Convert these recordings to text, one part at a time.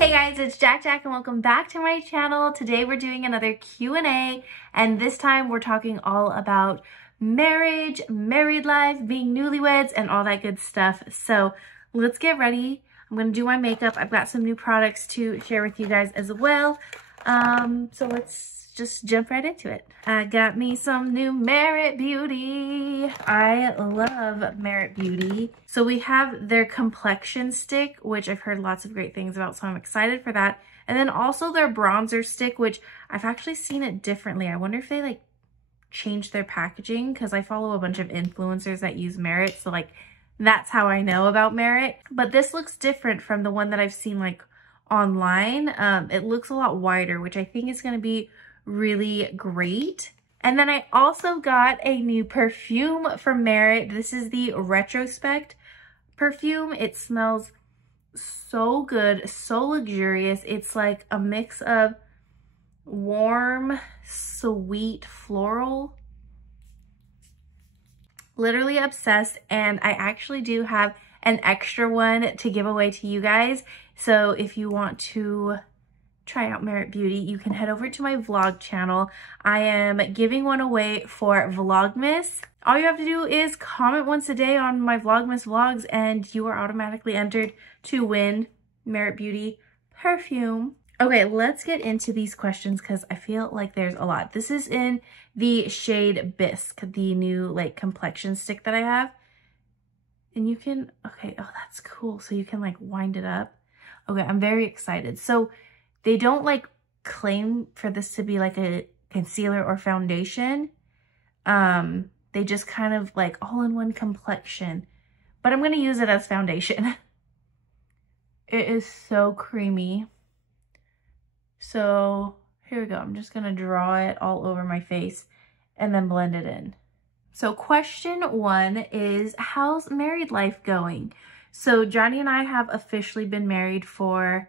Hey guys, it's JaaackJack and welcome back to my channel. Today we're doing another Q&A and this time we're talking all about marriage, married life, being newlyweds, and all that good stuff. So let's get ready. I'm going to do my makeup. I've got some new products to share with you guys as well. So let's just jump right into it. I got me some new Merit Beauty. I love Merit Beauty. So we have their complexion stick, which I've heard lots of great things about, so I'm excited for that. And then also their bronzer stick, which I've actually seen it differently. I wonder if they like changed their packaging, because I follow a bunch of influencers that use Merit, so like that's how I know about Merit. But this looks different from the one that I've seen like online. It looks a lot wider, which I think is going to be really great. And then I also got a new perfume from Merit. This is the Retrospect perfume. It smells so good, so luxurious. It's like a mix of warm, sweet floral. Literally obsessed, and I actually do have an extra one to give away to you guys. So if you want to try out Merit Beauty, you can head over to my vlog channel. I am giving one away for Vlogmas. All you have to do is comment once a day on my Vlogmas vlogs and you are automatically entered to win Merit Beauty perfume. Okay, let's get into these questions because I feel like there's a lot. This is in the shade Bisque, the new like complexion stick that I have. And you can, okay, oh, that's cool. So you can like wind it up. Okay, I'm very excited. So they don't like claim for this to be like a concealer or foundation. They just kind of like all-in-one complexion, but I'm going to use it as foundation. It is so creamy. So here we go. I'm just going to draw it all over my face and then blend it in. So question one is, how's married life going? So Johnny and I have officially been married for,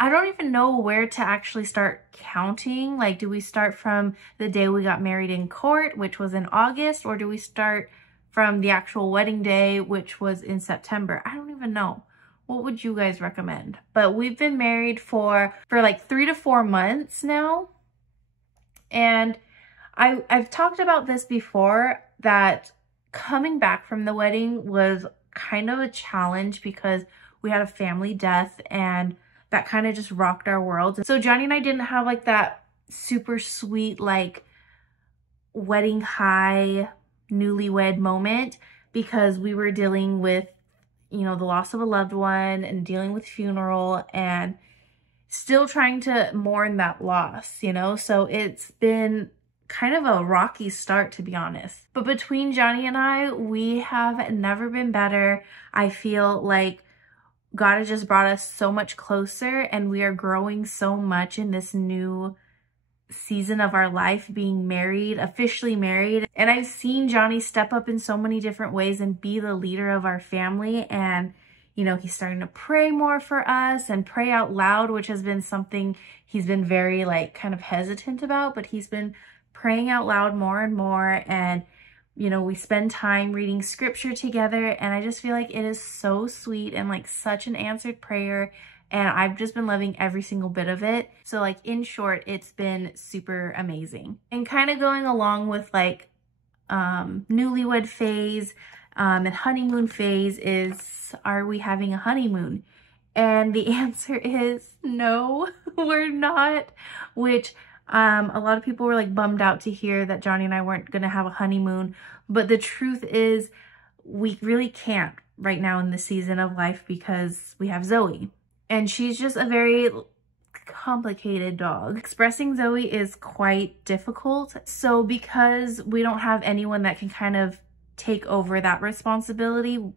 I don't even know where to actually start counting. Like, do we start from the day we got married in court, which was in August, or do we start from the actual wedding day, which was in September? I don't even know. What would you guys recommend? But we've been married for like 3 to 4 months now. And I've talked about this before, that coming back from the wedding was kind of a challenge because we had a family death and that kind of just rocked our world. So Johnny and I didn't have like that super sweet like wedding high newlywed moment because we were dealing with, you know, the loss of a loved one and dealing with funeral and still trying to mourn that loss, you know? So it's been kind of a rocky start, to be honest. But between Johnny and I, we have never been better. I feel like God has just brought us so much closer and we are growing so much in this new season of our life, being married, officially married. And I've seen Johnny step up in so many different ways and be the leader of our family. And, you know, he's starting to pray more for us and pray out loud, which has been something he's been very like kind of hesitant about, but he's been praying out loud more and more. And you know, we spend time reading scripture together and I just feel like it is so sweet and like such an answered prayer. And I've just been loving every single bit of it. So like in short, it's been super amazing. And kind of going along with like newlywed phase and honeymoon phase is, are we having a honeymoon? And the answer is no, we're not, which a lot of people were like bummed out to hear that Johnny and I weren't going to have a honeymoon. But the truth is we really can't right now in this season of life because we have Zoe. And she's just a very complicated dog. Expressing Zoe is quite difficult. So because we don't have anyone that can kind of take over that responsibility,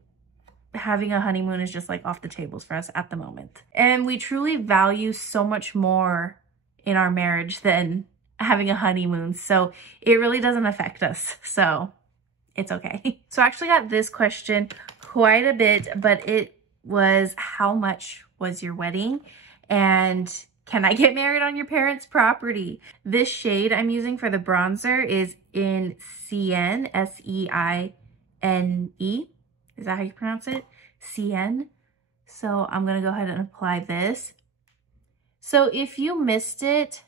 having a honeymoon is just like off the tables for us at the moment. And we truly value so much more in our marriage than having a honeymoon, so it really doesn't affect us, so it's okay. So I actually got this question quite a bit, but it was, how much was your wedding and can I get married on your parents' property? This shade I'm using for the bronzer is in Seine, S-E-I-N-E. Is that how you pronounce it? Seine. So I'm gonna go ahead and apply this. So if you missed it,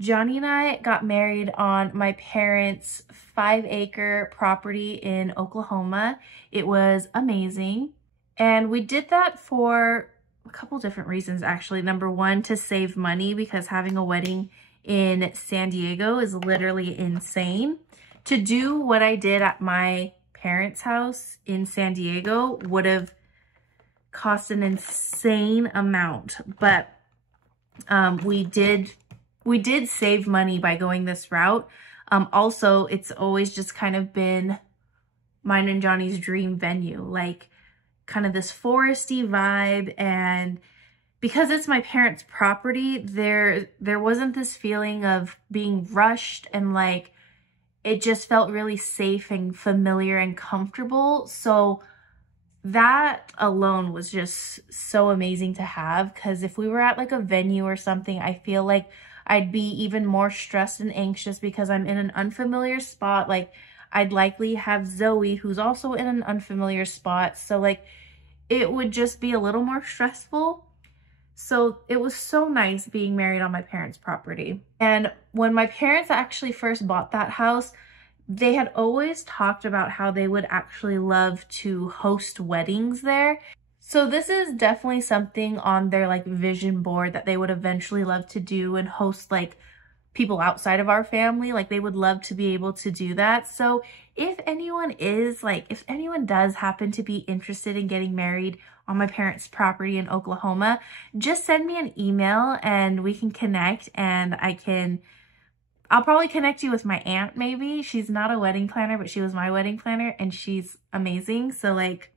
Johnny and I got married on my parents' 5-acre property in Oklahoma. It was amazing. And we did that for a couple different reasons, actually. Number one, to save money, because having a wedding in San Diego is literally insane. To do what I did at my parents' house in San Diego would have cost an insane amount, but we did save money by going this route. Also, it's always just kind of been mine and Johnny's dream venue, like kind of this foresty vibe. And because it's my parents' property, there wasn't this feeling of being rushed, and like it just felt really safe and familiar and comfortable. So that alone was just so amazing to have, because if we were at like a venue or something, I feel like I'd be even more stressed and anxious because I'm in an unfamiliar spot. Like I'd likely have Zoe, who's also in an unfamiliar spot. So like it would just be a little more stressful. So it was so nice being married on my parents' property. And when my parents actually first bought that house, they had always talked about how they would actually love to host weddings there. So this is definitely something on their like vision board that they would eventually love to do, and host like people outside of our family. Like they would love to be able to do that. So if anyone does happen to be interested in getting married on my parents' property in Oklahoma, just send me an email and we can connect, and I'll probably connect you with my aunt maybe. She's not a wedding planner, but she was my wedding planner and she's amazing. So like,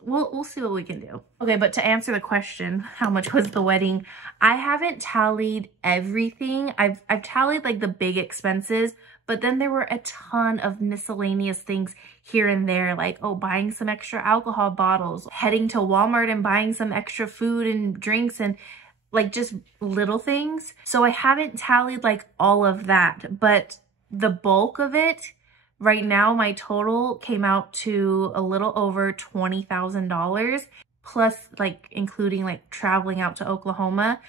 we'll see what we can do. Okay, but to answer the question, how much was the wedding? I haven't tallied everything. I've tallied like the big expenses, but then there were a ton of miscellaneous things here and there, like, oh, buying some extra alcohol bottles, heading to Walmart and buying some extra food and drinks, and like just little things. So I haven't tallied like all of that, but the bulk of it, right now my total came out to a little over $20,000, plus like including like traveling out to Oklahoma.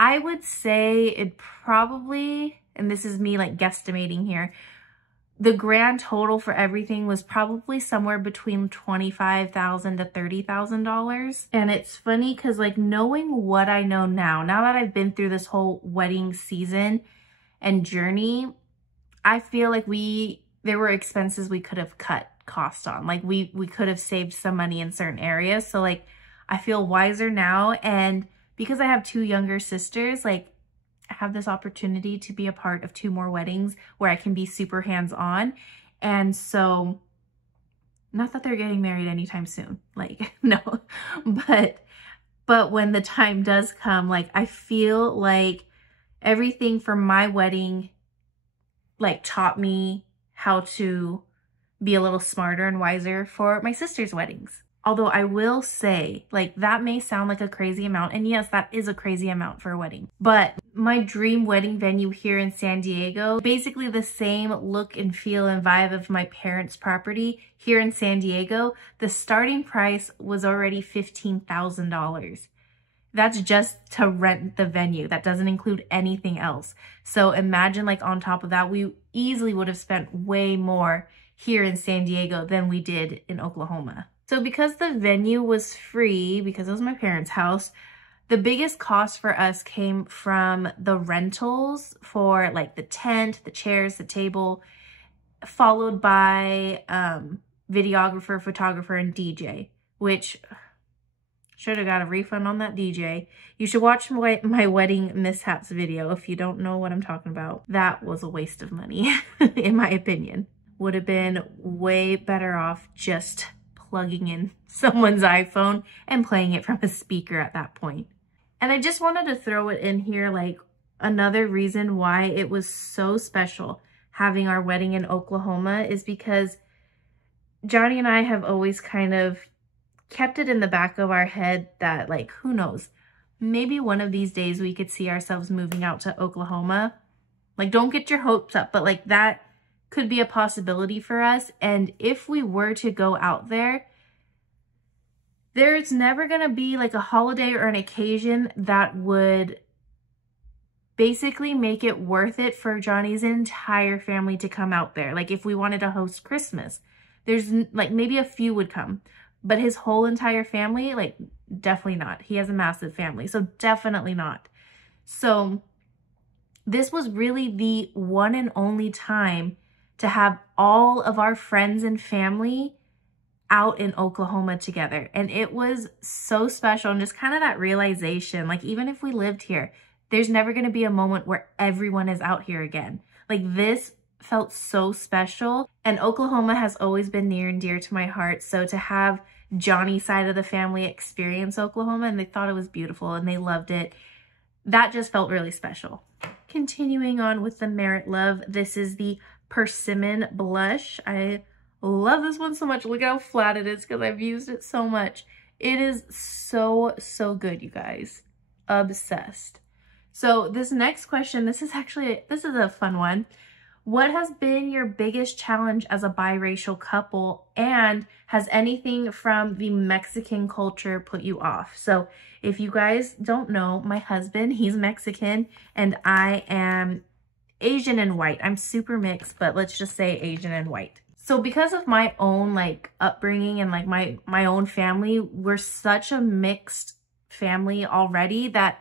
I would say it probably, and this is me like guesstimating here, the grand total for everything was probably somewhere between $25,000 to $30,000. And it's funny because like knowing what I know now that I've been through this whole wedding season and journey, I feel like there were expenses we could have cut cost on. Like we could have saved some money in certain areas. So like I feel wiser now. And because I have 2 younger sisters, like I have this opportunity to be a part of 2 more weddings where I can be super hands-on. And so, not that they're getting married anytime soon, like, no, but when the time does come, like, I feel like everything from my wedding, like, taught me how to be a little smarter and wiser for my sister's weddings. Although I will say, like, that may sound like a crazy amount, and yes, that is a crazy amount for a wedding. But my dream wedding venue here in San Diego, basically the same look and feel and vibe of my parents' property here in San Diego, the starting price was already $15,000. That's just to rent the venue. That doesn't include anything else. So imagine like on top of that, we easily would have spent way more here in San Diego than we did in Oklahoma. So because the venue was free, because it was my parents' house, the biggest cost for us came from the rentals for like the tent, the chairs, the table, followed by videographer, photographer, and DJ, which should have got a refund on that DJ. You should watch my wedding mishaps video if you don't know what I'm talking about. That was a waste of money, in my opinion. Would have been way better off just plugging in someone's iPhone and playing it from a speaker at that point. And I just wanted to throw it in here, like another reason why it was so special having our wedding in Oklahoma is because Johnny and I have always kind of kept it in the back of our head that, like, who knows, maybe one of these days we could see ourselves moving out to Oklahoma. Like, don't get your hopes up, but like that could be a possibility for us. And if we were to go out there, there's never gonna be like a holiday or an occasion that would basically make it worth it for Johnny's entire family to come out there. Like if we wanted to host Christmas, there's like maybe a few would come, but his whole entire family, like definitely not. He has a massive family, so definitely not. So this was really the one and only time to have all of our friends and family out in Oklahoma together. And it was so special, and just kind of that realization, like even if we lived here, there's never going to be a moment where everyone is out here again. Like this felt so special, and Oklahoma has always been near and dear to my heart. So to have Johnny's side of the family experience Oklahoma, and they thought it was beautiful and they loved it, that just felt really special. Continuing on with the Merit Love, this is the Persimmon Blush. I love this one so much. Look at how flat it is because I've used it so much. It is so, so good, you guys. Obsessed. So this next question, this is a fun one. What has been your biggest challenge as a biracial couple, and has anything from the Mexican culture put you off? So if you guys don't know, my husband, he's Mexican and I am Asian and white. I'm super mixed, but let's just say Asian and white. So because of my own like upbringing and like my own family, we're such a mixed family already that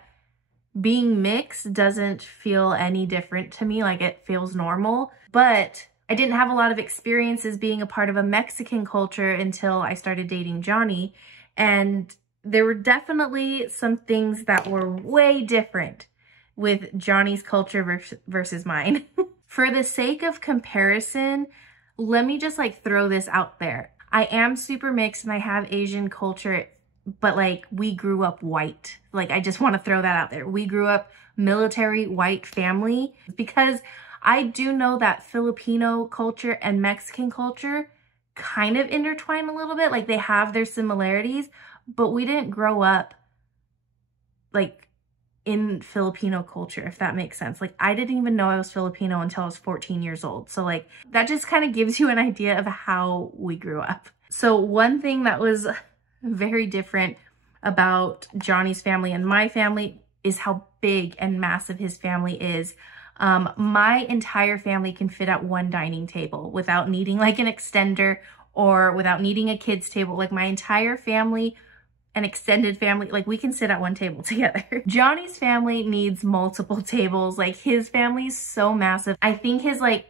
being mixed doesn't feel any different to me. Like it feels normal. But I didn't have a lot of experiences being a part of a Mexican culture until I started dating Johnny. And there were definitely some things that were way different with Johnny's culture versus mine. For the sake of comparison, let me just like throw this out there. I am super mixed and I have Asian culture, but like we grew up white. Like I just want to throw that out there. We grew up military white family, because I do know that Filipino culture and Mexican culture kind of intertwine a little bit. Like they have their similarities, but we didn't grow up like in Filipino culture, if that makes sense. Like I didn't even know I was Filipino until I was 14 years old. So like that just kind of gives you an idea of how we grew up. So one thing that was very different about Johnny's family and my family is how big and massive his family is. My entire family can fit at one dining table without needing like an extender or without needing a kids table. Like my entire family, an extended family, like we can sit at one table together. Johnny's family needs multiple tables. Like his family is so massive. I think his like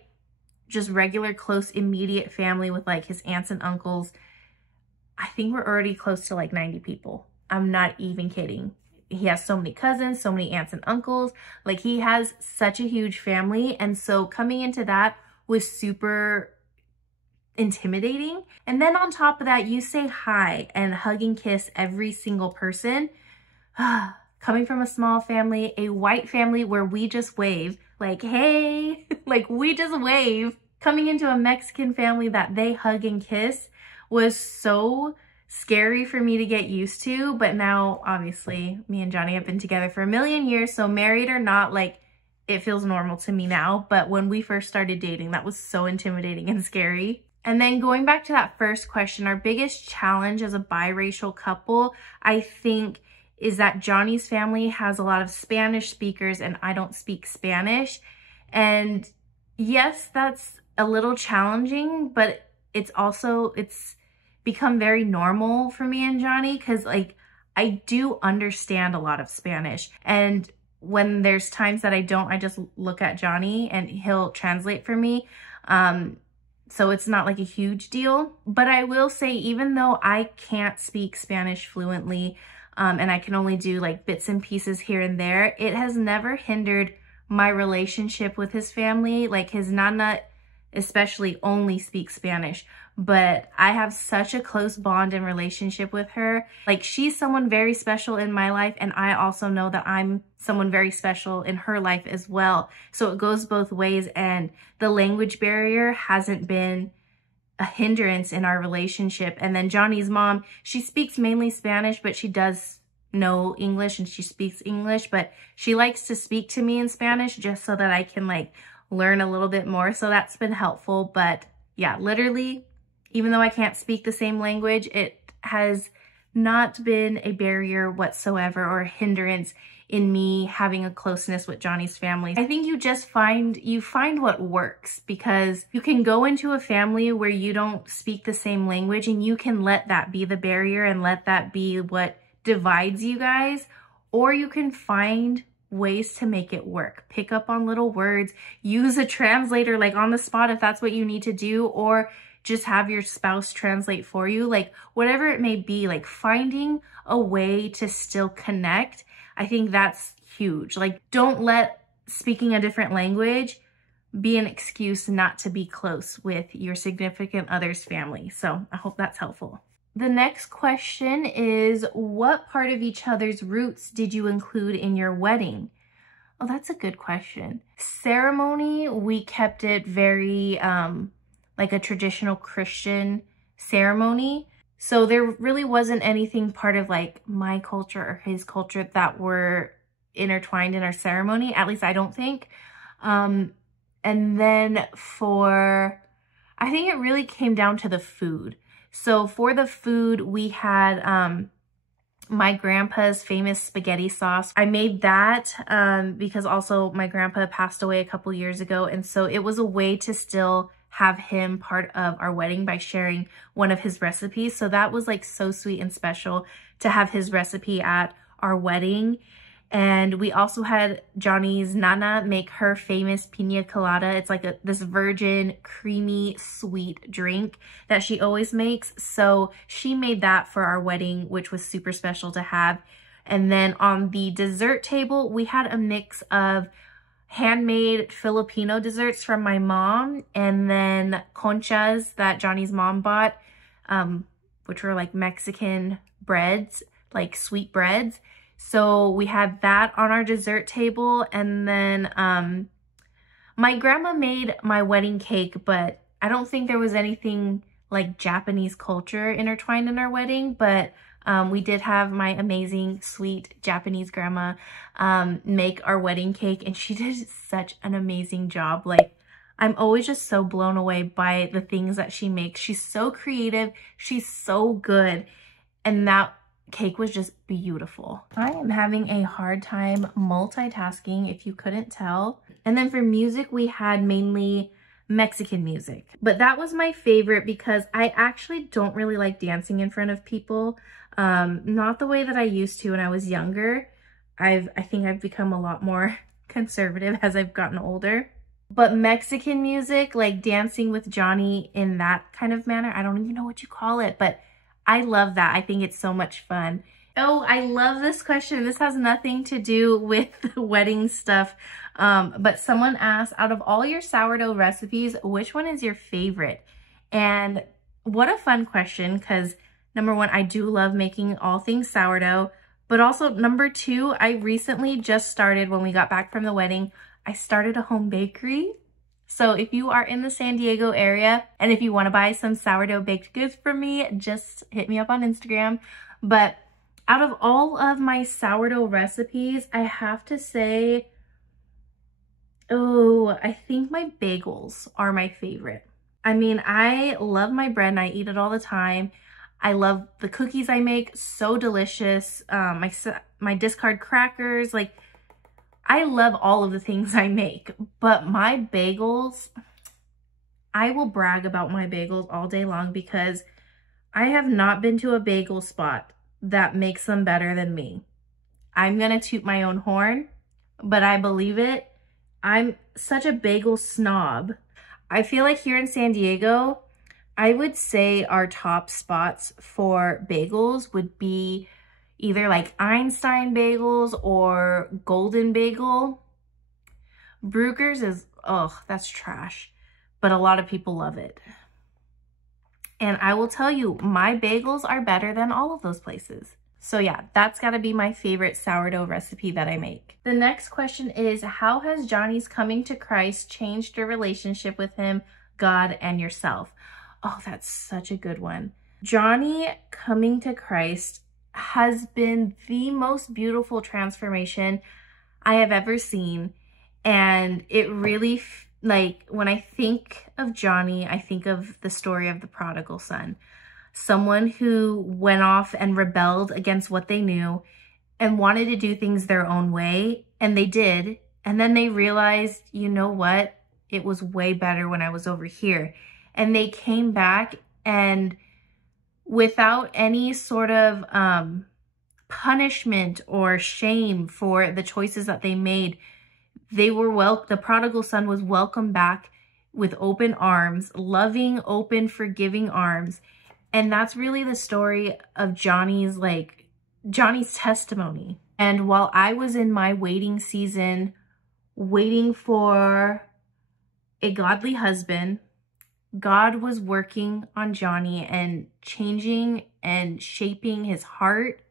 just regular close immediate family with like his aunts and uncles, I think we're already close to like 90 people. I'm not even kidding. He has so many cousins, so many aunts and uncles. Like he has such a huge family. And so coming into that was super intimidating. And then on top of that, you say hi and hug and kiss every single person. Coming from a small family, a white family where we just wave, like, hey, like we just wave. Coming into a Mexican family that they hug and kiss was so scary for me to get used to. But now obviously me and Johnny have been together for a million years, so married or not, like it feels normal to me now. But when we first started dating, that was so intimidating and scary. And then going back to that first question, our biggest challenge as a biracial couple, I think, is that Johnny's family has a lot of Spanish speakers and I don't speak Spanish. And yes, that's a little challenging, but it's become very normal for me and Johnny, because like I do understand a lot of Spanish. And when there's times that I don't, I just look at Johnny and he'll translate for me. So it's not like a huge deal. But I will say, even though I can't speak Spanish fluently, and I can only do like bits and pieces here and there, it has never hindered my relationship with his family. Like his nana especially only speaks Spanish, but I have such a close bond and relationship with her. Like she's someone very special in my life, and I also know that I'm someone very special in her life as well. So it goes both ways, and the language barrier hasn't been a hindrance in our relationship. And then Johnny's mom, she speaks mainly Spanish, but she does know English and she speaks English, but she likes to speak to me in Spanish just so that I can like learn a little bit more. So that's been helpful. But yeah, literally, even though I can't speak the same language, it has not been a barrier whatsoever or a hindrance in me having a closeness with Johnny's family. I think you just find what works, because you can go into a family where you don't speak the same language and you can let that be the barrier and let that be what divides you guys, or you can find ways to make it work. Pick up on little words, use a translator like on the spot if that's what you need to do, or just have your spouse translate for you, like whatever it may be, like finding a way to still connect. I think that's huge. Like, don't let speaking a different language be an excuse not to be close with your significant other's family. So I hope that's helpful. The next question is, what part of each other's roots did you include in your wedding? Oh, that's a good question. Ceremony, we kept it very like a traditional Christian ceremony. So there really wasn't anything part of like my culture or his culture that were intertwined in our ceremony. At least I don't think. And then I think it really came down to the food. So for the food, we had my grandpa's famous spaghetti sauce. I made that because also my grandpa passed away a couple years ago. And so it was a way to still have him part of our wedding by sharing one of his recipes. So that was like so sweet and special to have his recipe at our wedding. And we also had Johnny's Nana make her famous pina colada. It's like this virgin, creamy, sweet drink that she always makes. So she made that for our wedding, which was super special to have. And then on the dessert table, we had a mix of handmade Filipino desserts from my mom, and then conchas that Johnny's mom bought, which were like Mexican breads, like sweet breads. So we had that on our dessert table. And then my grandma made my wedding cake, but I don't think there was anything like Japanese culture intertwined in our wedding. But we did have my amazing, sweet Japanese grandma make our wedding cake, and she did such an amazing job. Like, I'm always just so blown away by the things that she makes. She's so creative. She's so good. And that cake was just beautiful. I am having a hard time multitasking, if you couldn't tell. And then for music, we had mainly Mexican music. But that was my favorite because I actually don't really like dancing in front of people. Not the way that I used to when I was younger. I think I've become a lot more conservative as I've gotten older. But Mexican music, like dancing with Johnny in that kind of manner, I don't even know what you call it, but I love that. I think it's so much fun. Oh, I love this question. This has nothing to do with the wedding stuff. But someone asked, out of all your sourdough recipes, which one is your favorite? And what a fun question, because number one, I do love making all things sourdough. But also number two, I recently just started, when we got back from the wedding, I started a home bakery. So if you are in the San Diego area and if you want to buy some sourdough baked goods from me, just hit me up on Instagram. But out of all of my sourdough recipes, I have to say, I think my bagels are my favorite. I mean, I love my bread and I eat it all the time. I love the cookies I make, so delicious. My discard crackers, like, I love all of the things I make, but my bagels, I will brag about my bagels all day long because I have not been to a bagel spot that makes them better than me. I'm gonna toot my own horn, but I believe it. I'm such a bagel snob. I feel like here in San Diego, I would say our top spots for bagels would be either like Einstein Bagels or Golden Bagel. Bruegger's is, that's trash, but a lot of people love it. And I will tell you, my bagels are better than all of those places. So yeah, that's gotta be my favorite sourdough recipe that I make. The next question is, how has Johnny's coming to Christ changed your relationship with him, God, and yourself? Oh, that's such a good one. Johnny coming to Christ has been the most beautiful transformation I have ever seen. And it really, like, when I think of Johnny, I think of the story of the prodigal son. someone who went off and rebelled against what they knew and wanted to do things their own way, and they did. And then they realized, you know what? It was way better when I was over here. And they came back, and without any sort of punishment or shame for the choices that they made, the prodigal son was welcomed back with open arms, loving, open, forgiving arms. And that's really the story of Johnny's testimony. And while I was in my waiting season, waiting for a godly husband, God was working on Johnny and changing and shaping his heart.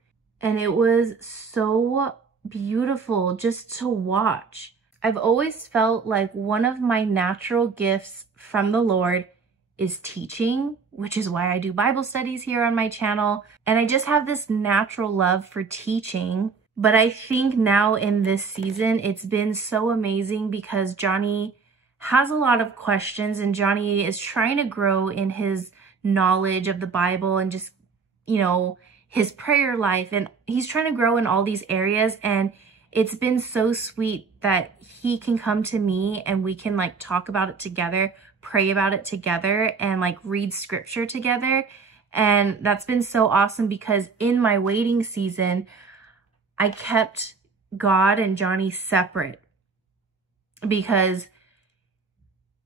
And it was so beautiful just to watch. I've always felt like one of my natural gifts from the Lord is teaching, which is why I do Bible studies here on my channel. And I just have this natural love for teaching. But I think now in this season, it's been so amazing because Johnny has a lot of questions, and Johnny is trying to grow in his knowledge of the Bible and just, you know, his prayer life. And he's trying to grow in all these areas. And it's been so sweet that he can come to me and we can like talk about it together, pray about it together, and like read scripture together. And that's been so awesome because in my waiting season, I kept God and Johnny separate, because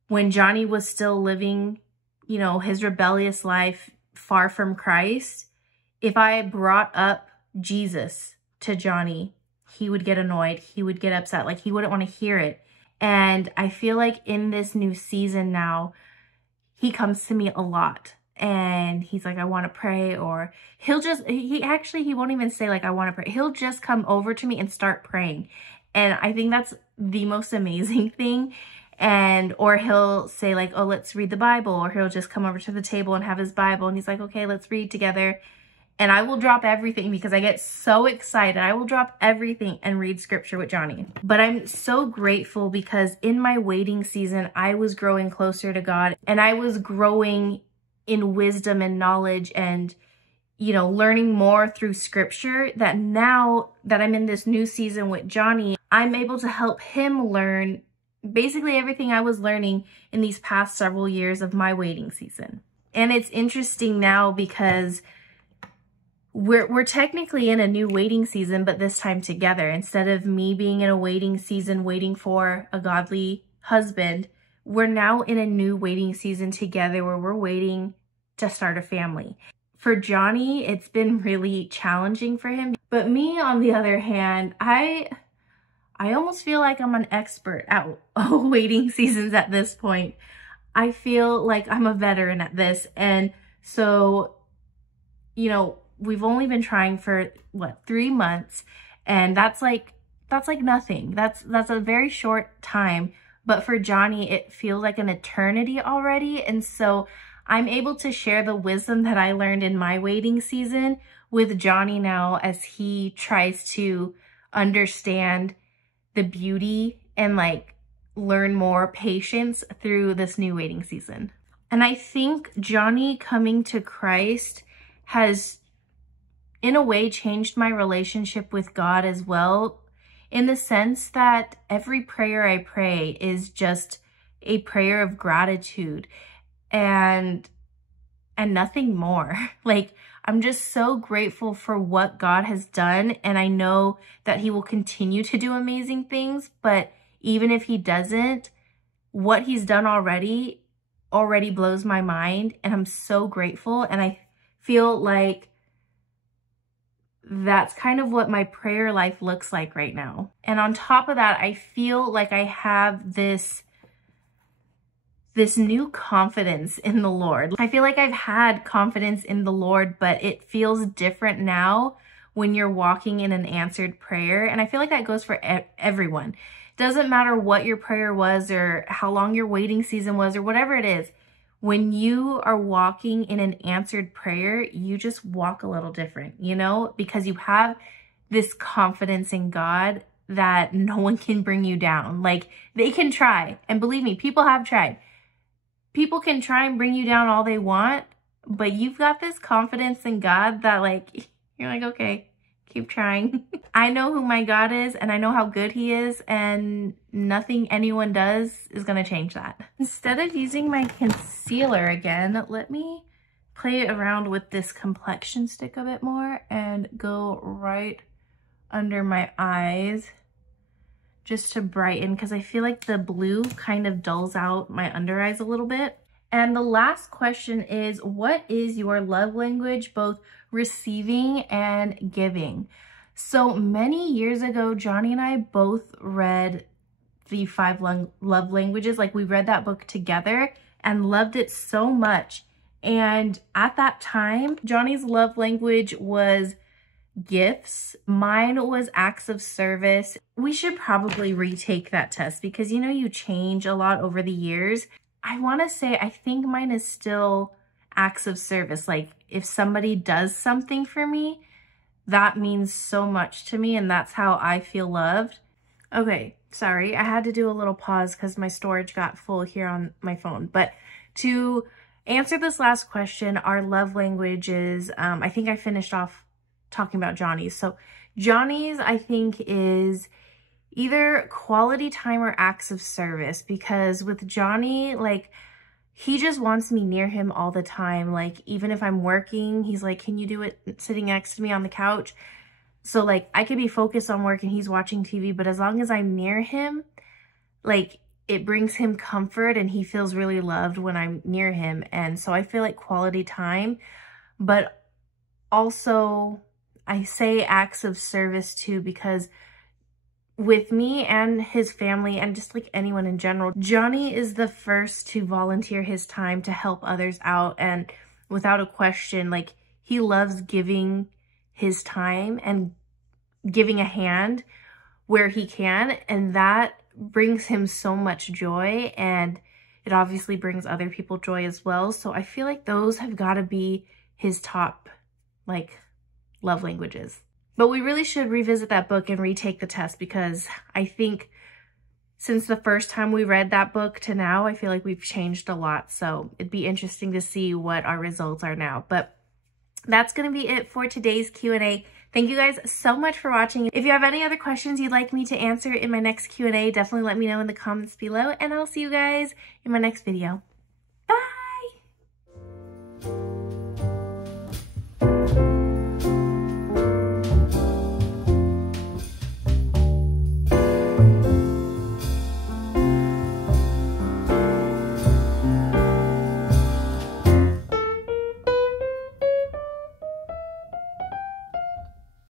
when Johnny was still living, you know, his rebellious life far from Christ, if I brought up Jesus to Johnny, he would get annoyed. He would get upset. Like, he wouldn't want to hear it. And I feel like in this new season now, he comes to me a lot. And he's like, I want to pray. Or he won't even say like, I want to pray. He'll just come over to me and start praying. And I think that's the most amazing thing. Or he'll say like, oh, let's read the Bible. Or he'll just come over to the table and have his Bible. And he's like, okay, let's read together. And I will drop everything because I get so excited. I will drop everything and read scripture with Johnny. But I'm so grateful because in my waiting season, I was growing closer to God, and I was growing in wisdom and knowledge and, you know, learning more through scripture, that now that I'm in this new season with Johnny, I'm able to help him learn basically everything I was learning in these past several years of my waiting season. And it's interesting now because we're technically in a new waiting season, but this time together. Instead of me being in a waiting season waiting for a godly husband, we're now in a new waiting season together where we're waiting to start a family. For Johnny, it's been really challenging for him. But me, on the other hand, I almost feel like I'm an expert at waiting seasons at this point. I feel like I'm a veteran at this. And so, you know, we've only been trying for what, 3 months, and that's like nothing. That's a very short time, but for Johnny it feels like an eternity already. And so I'm able to share the wisdom that I learned in my waiting season with Johnny now as he tries to understand the beauty and like learn more patience through this new waiting season. And I think Johnny coming to Christ has in a way changed my relationship with God as well, in the sense that every prayer I pray is just a prayer of gratitude and nothing more. Like, I'm just so grateful for what God has done, and I know that he will continue to do amazing things, but even if he doesn't, what he's done already blows my mind, and I'm so grateful. And I feel like that's kind of what my prayer life looks like right now. And on top of that, I feel like I have this new confidence in the Lord. I feel like I've had confidence in the Lord, but it feels different now when you're walking in an answered prayer. And I feel like that goes for everyone. It doesn't matter what your prayer was or how long your waiting season was or whatever it is. When you are walking in an answered prayer, you just walk a little different, you know, because you have this confidence in God that no one can bring you down. Like, they can try, and believe me, people have tried. People can try and bring you down all they want, but you've got this confidence in God that like, you're like, okay, keep trying. I know who my God is and I know how good he is, and nothing anyone does is gonna change that. Instead of using my concealer again, let me play around with this complexion stick a bit more and go right under my eyes just to brighten, because I feel like the blue kind of dulls out my under eyes a little bit. And the last question is, what is your love language, both receiving and giving? So many years ago, Johnny and I both read the 5 love languages. Like, we read that book together and loved it so much. And at that time, Johnny's love language was gifts. Mine was acts of service. We should probably retake that test because, you know, you change a lot over the years. I want to say, I think mine is still acts of service. Like, if somebody does something for me, that means so much to me, and that's how I feel loved. Okay, sorry, I had to do a little pause because my storage got full here on my phone. But to answer this last question, our love languages, I think I finished off talking about Johnny's. So Johnny's, I think, is either quality time or acts of service, because with Johnny, like, he just wants me near him all the time. Like, even if I'm working, he's like, can you do it sitting next to me on the couch? So like, I could be focused on work and he's watching TV, but as long as I'm near him, like, it brings him comfort and he feels really loved when I'm near him. And so I feel like quality time, but also I say acts of service too, because with me and his family and just like anyone in general, Johnny is the first to volunteer his time to help others out. And without a question, like, he loves giving his time and giving a hand where he can. And that brings him so much joy, and it obviously brings other people joy as well. So I feel like those have got to be his top, like, love languages. But we really should revisit that book and retake the test, because I think since the first time we read that book to now, I feel like we've changed a lot. So it'd be interesting to see what our results are now. But that's going to be it for today's Q&A. Thank you guys so much for watching. If you have any other questions you'd like me to answer in my next Q&A, definitely let me know in the comments below, and I'll see you guys in my next video.